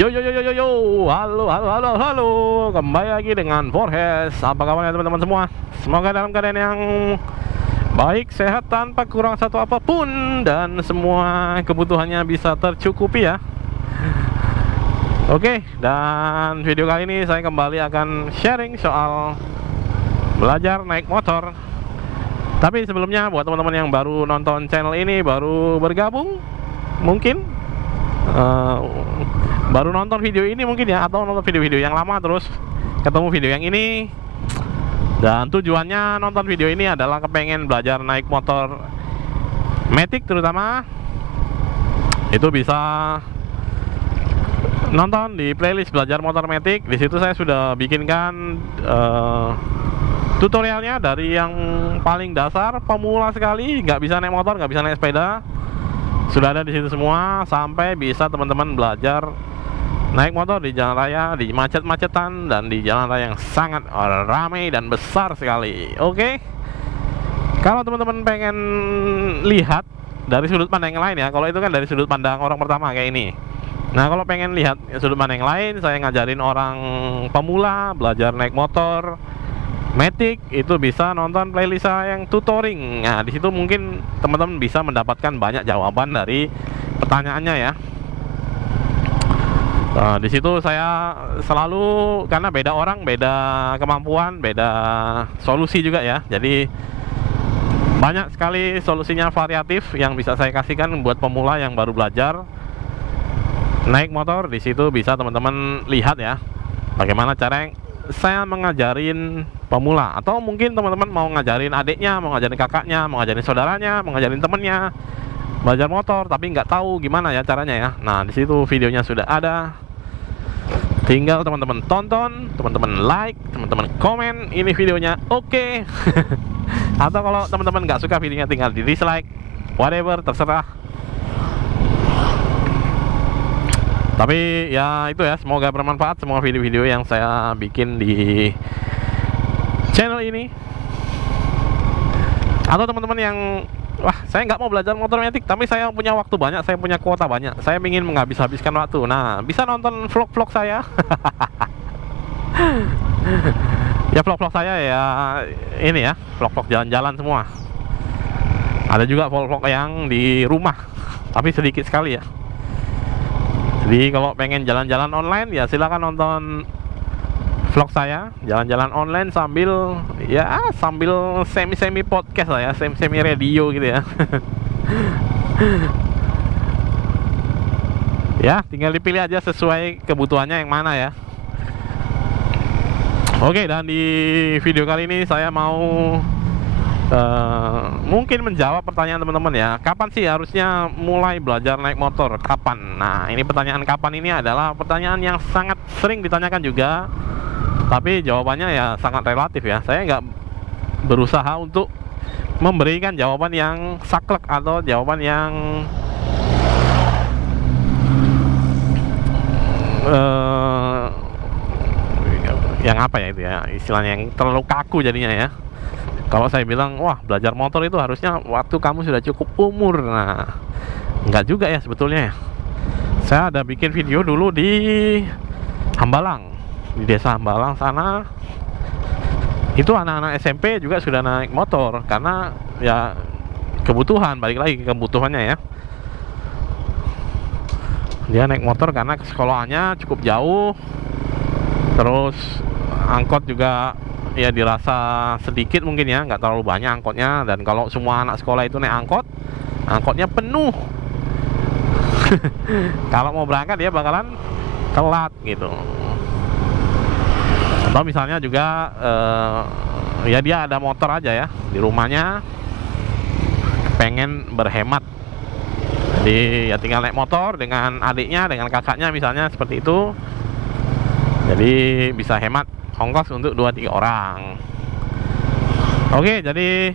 Yo yo yo yo yo yo, halo halo halo halo, kembali lagi dengan Forhes. Apa kabarnya teman-teman semua? Semoga dalam keadaan yang baik, sehat, tanpa kurang satu apapun, dan semua kebutuhannya bisa tercukupi ya. Oke, dan video kali ini saya kembali akan sharing soal belajar naik motor. Tapi sebelumnya buat teman-teman yang baru nonton channel ini, baru bergabung mungkin, baru nonton video ini mungkin ya, atau nonton video-video yang lama terus ketemu video yang ini, dan tujuannya nonton video ini adalah kepengen belajar naik motor Matic terutama. Itu bisa nonton di playlist belajar motor Matic. Di situ saya sudah bikinkan tutorialnya dari yang paling dasar, pemula sekali, nggak bisa naik motor, nggak bisa naik sepeda, sudah ada di situ semua, sampai bisa teman-teman belajar naik motor di jalan raya, di macet-macetan, dan di jalan raya yang sangat ramai dan besar sekali. Oke, kalau teman-teman pengen lihat dari sudut pandang yang lain ya, kalau itu kan dari sudut pandang orang pertama kayak ini. Nah, kalau pengen lihat sudut pandang yang lain, saya ngajarin orang pemula belajar naik motor Matic, itu bisa nonton playlist saya yang tutoring. Nah, di situ mungkin teman-teman bisa mendapatkan banyak jawaban dari pertanyaannya ya. Nah, di situ saya selalu, karena beda orang, beda kemampuan, beda solusi juga ya. Jadi banyak sekali solusinya, variatif yang bisa saya kasihkan buat pemula yang baru belajar naik motor. Di situ bisa teman-teman lihat ya, bagaimana cara yang saya mengajarin pemula, atau mungkin teman-teman mau ngajarin adiknya, mau ngajarin kakaknya, mau ngajarin saudaranya, mau ngajarin temennya belajar motor tapi nggak tahu gimana ya caranya ya. Nah, di situ videonya sudah ada, tinggal teman-teman tonton, teman-teman like, teman-teman komen ini videonya oke. Atau kalau teman-teman nggak suka videonya, tinggal di dislike, whatever, terserah. Tapi ya itu ya, semoga bermanfaat semua video-video yang saya bikin di channel ini. Atau teman-teman yang, wah, saya nggak mau belajar motor Matic tapi saya punya waktu banyak, saya punya kuota banyak, saya ingin menghabiskan waktu. Nah, bisa nonton vlog-vlog saya. Ya, vlog-vlog saya ya ini ya, vlog-vlog jalan-jalan semua. Ada juga vlog-vlog yang di rumah, tapi sedikit sekali ya. Jadi kalau pengen jalan-jalan online ya silakan nonton vlog saya, jalan-jalan online sambil semi-semi podcast lah ya, semi-semi radio gitu ya. Ya, tinggal dipilih aja sesuai kebutuhannya yang mana ya. Oke, dan di video kali ini saya mau mungkin menjawab pertanyaan teman-teman ya. Kapan sih harusnya mulai belajar naik motor? Kapan? Nah, ini pertanyaan kapan ini adalah pertanyaan yang sangat sering ditanyakan juga, tapi jawabannya ya sangat relatif ya. Saya nggak berusaha untuk memberikan jawaban yang saklek atau jawaban yang apa ya itu ya, istilahnya yang terlalu kaku jadinya ya. Kalau saya bilang, wah, belajar motor itu harusnya waktu kamu sudah cukup umur. Nah, nggak juga ya sebetulnya. Saya ada bikin video dulu di Hambalang, di desa Hambalang sana. Itu anak-anak SMP juga sudah naik motor, karena ya kebutuhan, balik lagi ke kebutuhannya ya. Dia naik motor karena sekolahannya cukup jauh, terus angkot juga ya dirasa sedikit mungkin ya, nggak terlalu banyak angkotnya. Dan kalau semua anak sekolah itu naik angkot, angkotnya penuh. Kalau mau berangkat dia bakalan telat gitu. Atau misalnya juga ya dia ada motor aja ya di rumahnya, pengen berhemat, jadi ya tinggal naik motor dengan adiknya, dengan kakaknya misalnya, seperti itu. Jadi bisa hemat ongkos untuk 2-3 orang. Oke, jadi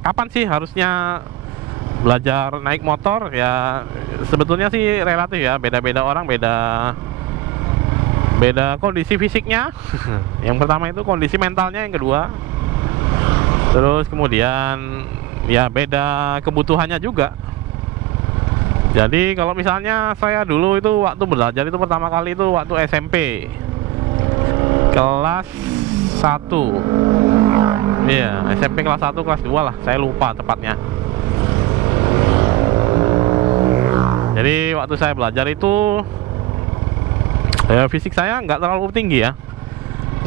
kapan sih harusnya belajar naik motor? Ya sebetulnya sih relatif ya, beda-beda orang, beda kondisi fisiknya. Yang pertama itu kondisi mentalnya, yang kedua, terus kemudian ya beda kebutuhannya juga. Jadi kalau misalnya saya dulu itu waktu belajar itu pertama kali itu waktu SMP kelas 1. Iya, SMP kelas 1 kelas 2 lah, saya lupa tepatnya. Jadi waktu saya belajar itu fisik saya nggak terlalu tinggi ya,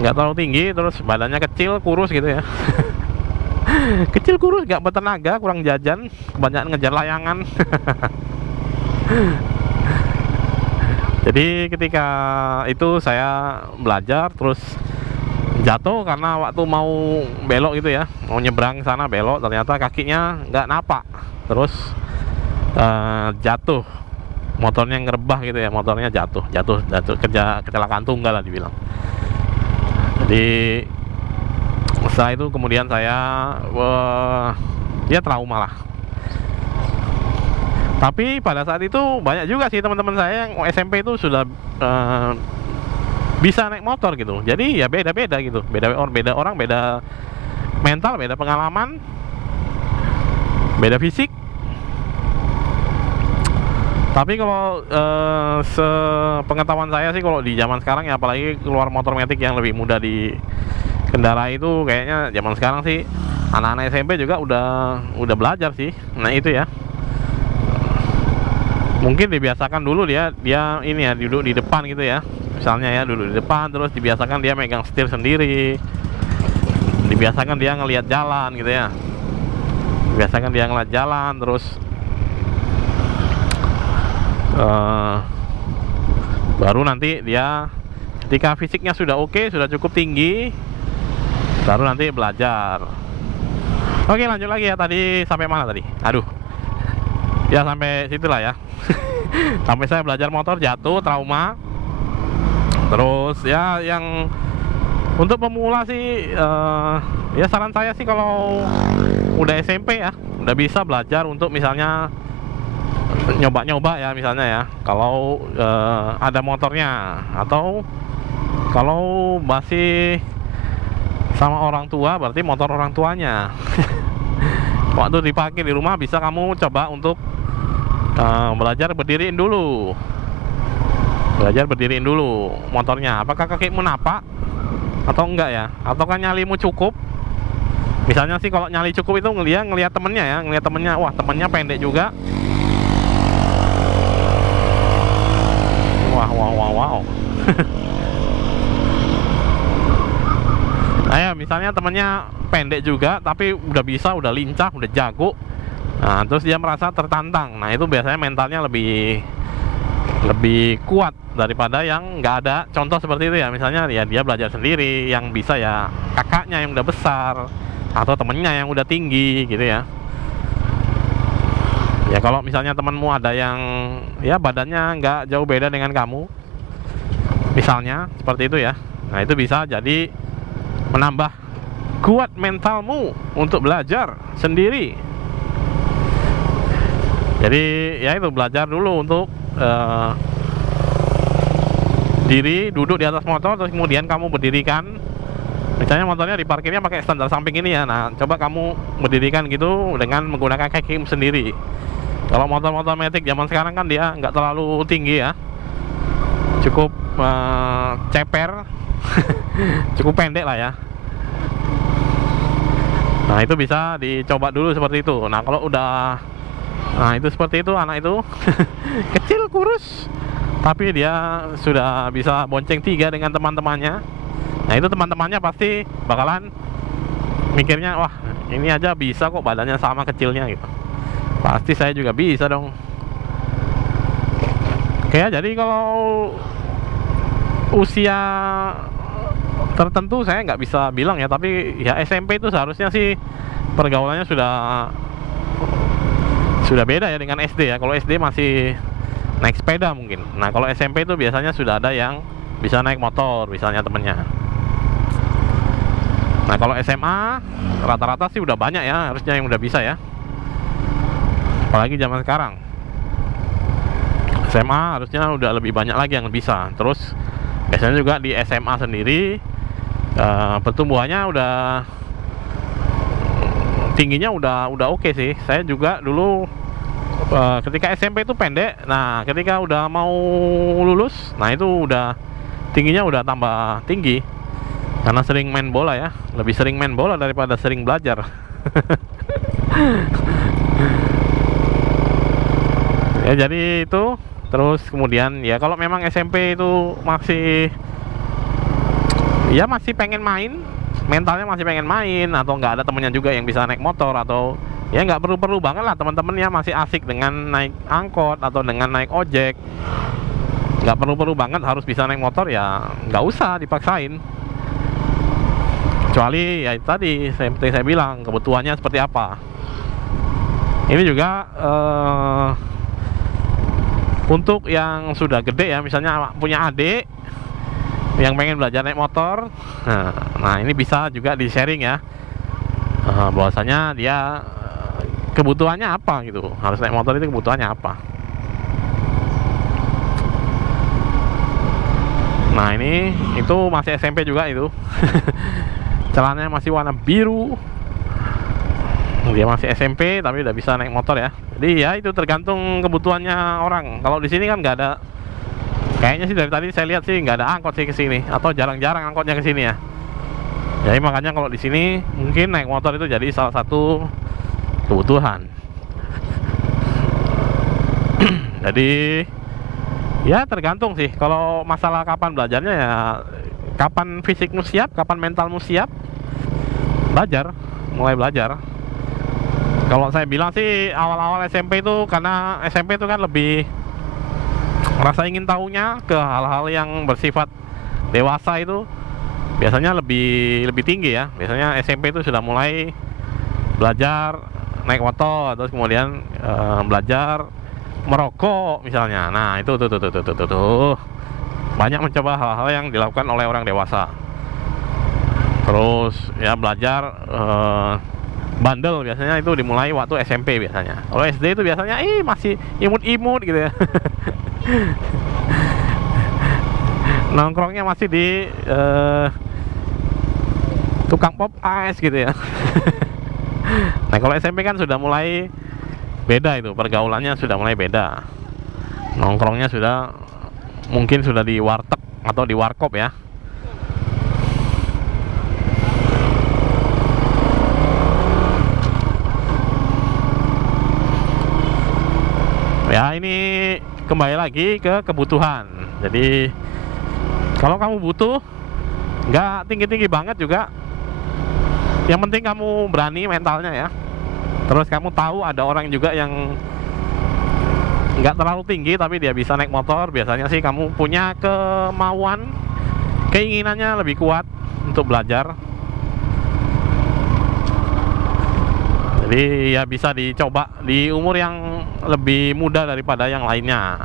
nggak terlalu tinggi, terus badannya kecil, kurus gitu ya. Kecil, kurus, nggak bertenaga, kurang jajan, kebanyakan ngejar layangan. Jadi ketika itu saya belajar terus jatuh karena waktu mau belok gitu ya, mau nyebrang sana belok, ternyata kakinya nggak napak, terus jatuh, motornya ngerebah gitu ya, motornya jatuh kecelakaan tunggal lah dibilang. Jadi setelah itu kemudian saya ya trauma lah. Tapi pada saat itu banyak juga sih teman-teman saya yang SMP itu sudah bisa naik motor gitu. Jadi ya beda-beda gitu, beda orang, beda mental, beda pengalaman, beda fisik. Tapi kalau sepengetahuan saya sih, kalau di zaman sekarang ya, apalagi keluar motor metik yang lebih mudah dikendarai itu, kayaknya zaman sekarang sih anak-anak SMP juga udah belajar sih. Nah itu ya, mungkin dibiasakan dulu dia ini ya, duduk di depan gitu ya, misalnya ya, duduk di depan, terus dibiasakan dia megang setir sendiri, dibiasakan dia ngelihat jalan gitu ya, dibiasakan dia ngelihat jalan, terus baru nanti dia ketika fisiknya sudah oke, sudah cukup tinggi, baru nanti belajar. Oke, lanjut lagi ya, tadi sampai mana tadi? Aduh, ya sampai situlah ya. Sampai saya belajar motor, jatuh, trauma. Terus ya, yang untuk pemula sih ya saran saya sih, kalau udah SMP ya, udah bisa belajar untuk misalnya nyoba-nyoba ya, misalnya ya, kalau ada motornya, atau kalau masih sama orang tua, berarti motor orang tuanya. Waktu dipakai di rumah, bisa kamu coba untuk belajar berdiriin dulu. Belajar berdiriin dulu motornya. Apakah kakimu napak atau enggak ya? Ataukah nyalimu cukup? Misalnya sih, kalau nyali cukup itu ngelihat temennya ya, ngelihat temennya, wah temennya pendek juga. Wow. Nah ya, misalnya temennya pendek juga, tapi udah bisa, udah lincah, udah jago. Nah, terus dia merasa tertantang. Nah, itu biasanya mentalnya lebih kuat daripada yang nggak ada contoh seperti itu ya. Misalnya ya, dia belajar sendiri, yang bisa ya kakaknya yang udah besar, atau temennya yang udah tinggi gitu ya. Ya kalau misalnya temanmu ada yang ya badannya nggak jauh beda dengan kamu, misalnya seperti itu ya, nah itu bisa jadi menambah kuat mentalmu untuk belajar sendiri. Jadi ya itu, belajar dulu untuk duduk di atas motor, terus kemudian kamu berdirikan. Misalnya motornya diparkirnya pakai standar samping ini ya, nah coba kamu berdirikan gitu dengan menggunakan kaki sendiri. Kalau motor-motor metik zaman sekarang kan dia nggak terlalu tinggi ya, cukup ceper, cukup pendek lah ya. Nah itu bisa dicoba dulu seperti itu. Nah kalau udah, nah itu seperti itu, anak itu kecil, kurus, tapi dia sudah bisa bonceng 3 dengan teman-temannya. Nah itu teman-temannya pasti bakalan mikirnya, wah ini aja bisa kok, badannya sama kecilnya gitu, pasti saya juga bisa dong. Oke ya, jadi kalau usia tertentu saya nggak bisa bilang ya, tapi ya SMP itu seharusnya sih pergaulannya sudah beda ya dengan SD ya. Kalau SD masih naik sepeda mungkin. Nah kalau SMP itu biasanya sudah ada yang bisa naik motor, misalnya temennya. Nah kalau SMA rata-rata sih udah banyak ya, harusnya yang udah bisa ya, apalagi zaman sekarang. SMA harusnya udah lebih banyak lagi yang bisa. Terus biasanya juga di SMA sendiri pertumbuhannya tingginya udah oke sih. Saya juga dulu ketika SMP itu pendek, nah ketika udah mau lulus, nah itu udah tingginya udah tambah tinggi karena sering main bola ya, lebih sering main bola daripada sering belajar. Ya jadi itu. Terus kemudian ya kalau memang SMP itu masih ya masih pengen main, mentalnya masih pengen main, atau nggak ada temennya juga yang bisa naik motor, atau ya nggak perlu banget lah teman-teman ya, masih asik dengan naik angkot atau dengan naik ojek, nggak perlu banget harus bisa naik motor, ya nggak usah dipaksain. Kecuali ya itu tadi seperti saya bilang, kebutuhannya seperti apa. Ini juga untuk yang sudah gede ya, misalnya punya adik yang pengen belajar naik motor, nah ini bisa juga di sharing ya, bahwasanya dia kebutuhannya apa gitu, harus naik motor itu kebutuhannya apa. Nah ini itu masih SMP juga itu. Celananya masih warna biru, dia masih SMP tapi udah bisa naik motor ya. Jadi ya itu tergantung kebutuhannya orang. Kalau di sini kan nggak ada, kayaknya sih dari tadi saya lihat sih nggak ada angkot sih ke sini, atau jarang-jarang angkotnya ke sini ya. Jadi makanya kalau di sini mungkin naik motor itu jadi salah satu kebutuhan. Jadi ya tergantung sih. Kalau masalah kapan belajarnya ya kapan fisikmu siap, kapan mentalmu siap, mulai belajar. Kalau saya bilang sih awal-awal SMP itu, karena SMP itu kan lebih rasa ingin tahunya ke hal-hal yang bersifat dewasa itu biasanya lebih tinggi ya. Biasanya SMP itu sudah mulai belajar naik motor, terus kemudian belajar merokok misalnya. Nah itu tuh banyak mencoba hal-hal yang dilakukan oleh orang dewasa. Terus ya belajar bandel biasanya itu dimulai waktu SMP biasanya. Kalau SD itu biasanya masih imut-imut gitu ya. Nongkrongnya masih di tukang pop ice gitu ya. Nah kalau SMP kan sudah mulai beda, itu pergaulannya sudah mulai beda. Nongkrongnya sudah mungkin sudah di warteg atau di warkop ya. Ya ini kembali lagi ke kebutuhan. Jadi kalau kamu butuh, nggak tinggi-tinggi banget juga, yang penting kamu berani mentalnya ya. Terus kamu tahu ada orang juga yang nggak terlalu tinggi tapi dia bisa naik motor, biasanya sih kamu punya kemauan, keinginannya lebih kuat untuk belajar. Jadi ya bisa dicoba di umur yang lebih muda daripada yang lainnya.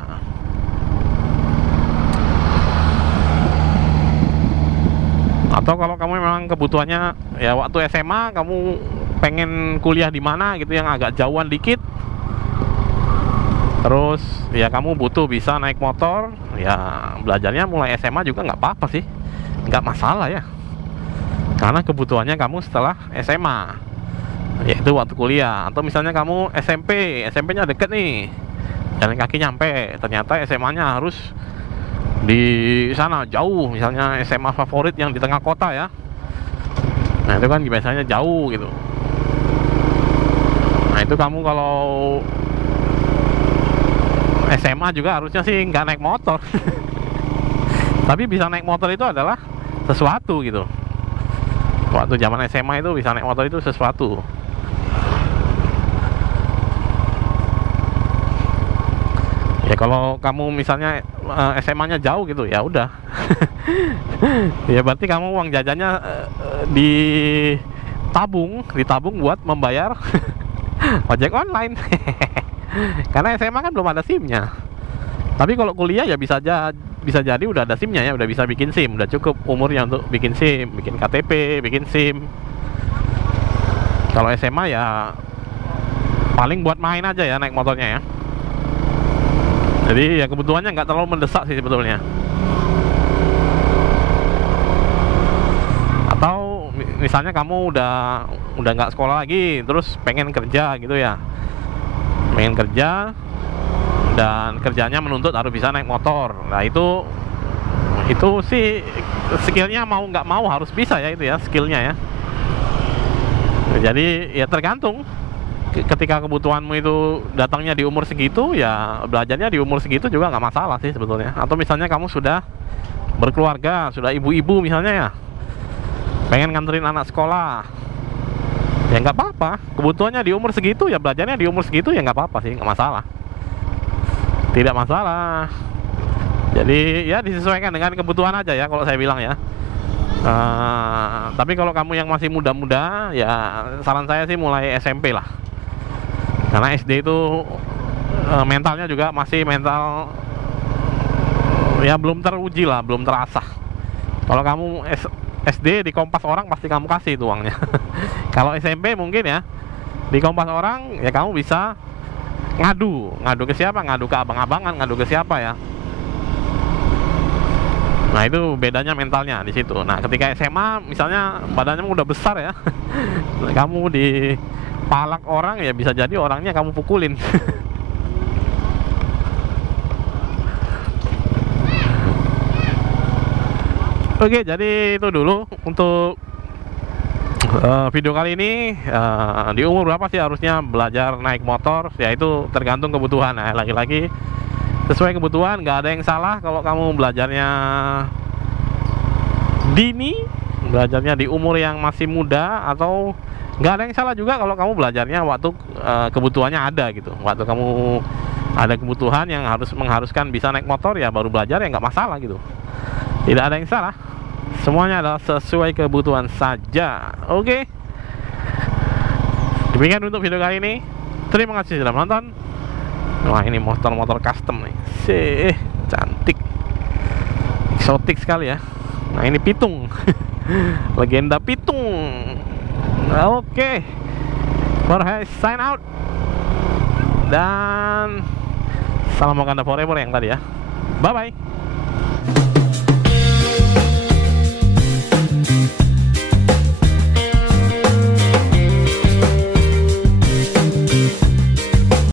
Atau kalau kamu memang kebutuhannya ya waktu SMA kamu pengen kuliah di mana gitu yang agak jauhan dikit, terus ya kamu butuh bisa naik motor, ya belajarnya mulai SMA juga nggak apa-apa sih, nggak masalah ya, karena kebutuhannya kamu setelah SMA, yaitu waktu kuliah. Atau misalnya kamu SMP-nya deket nih, jalan kaki nyampe, ternyata SMA-nya harus di sana jauh, misalnya SMA favorit yang di tengah kota ya. Nah itu kan biasanya jauh gitu. Nah itu kamu kalau SMA juga harusnya sih nggak naik motor. Tapi bisa naik motor itu adalah sesuatu gitu. Waktu zaman SMA itu bisa naik motor itu sesuatu. Ya kalau kamu misalnya SMA-nya jauh gitu, ya udah. Ya berarti kamu uang jajannya ditabung buat membayar ojek online. Karena SMA kan belum ada SIM-nya. Tapi kalau kuliah ya bisa jadi udah ada SIM-nya ya, udah bisa bikin SIM, udah cukup umurnya untuk bikin SIM, bikin KTP, bikin SIM. Kalau SMA ya paling buat main aja ya naik motornya ya. Jadi ya kebutuhannya nggak terlalu mendesak sih sebetulnya. Atau misalnya kamu udah nggak sekolah lagi, terus pengen kerja gitu ya. pengen kerja dan kerjanya menuntut harus bisa naik motor. Nah itu sih skillnya mau nggak mau harus bisa ya, itu ya skillnya ya. Jadi ya tergantung, ketika kebutuhanmu itu datangnya di umur segitu, ya belajarnya di umur segitu juga nggak masalah sih sebetulnya. Atau misalnya kamu sudah berkeluarga, sudah ibu-ibu misalnya ya, pengen nganterin anak sekolah, ya nggak apa-apa. Kebutuhannya di umur segitu, ya belajarnya di umur segitu, ya nggak apa-apa sih, nggak masalah, tidak masalah. Jadi ya disesuaikan dengan kebutuhan aja ya kalau saya bilang ya. Tapi kalau kamu yang masih muda-muda, ya saran saya sih mulai SMP lah. Karena SD itu mentalnya juga masih mental ya belum teruji lah, belum terasah. Kalau kamu SD dikompas orang pasti kamu kasih itu uangnya. Kalau SMP mungkin ya dikompas orang, ya kamu bisa ngadu ke siapa? Ngadu ke abang-abangan, ngadu ke siapa ya? Nah itu bedanya mentalnya di situ. Nah ketika SMA misalnya badannya udah besar ya, kamu dipalak orang, ya bisa jadi orangnya kamu pukulin. Oke, jadi itu dulu untuk video kali ini. Di umur berapa sih harusnya belajar naik motor? Ya itu tergantung kebutuhan. Nah, lagi-lagi sesuai kebutuhan, nggak ada yang salah kalau kamu belajarnya dini, belajarnya di umur yang masih muda, atau nggak ada yang salah juga kalau kamu belajarnya waktu kebutuhannya ada gitu. Waktu kamu ada kebutuhan yang mengharuskan bisa naik motor, ya baru belajar, ya nggak masalah gitu. Tidak ada yang salah, semuanya adalah sesuai kebutuhan saja. Oke, demikian untuk video kali ini. Terima kasih sudah menonton. Wah ini motor-motor custom nih, sih cantik, eksotik sekali ya. Nah ini pitung, legenda pitung. Oke, Jorge sign out, dan salam Wakanda forever yang tadi ya. Bye bye.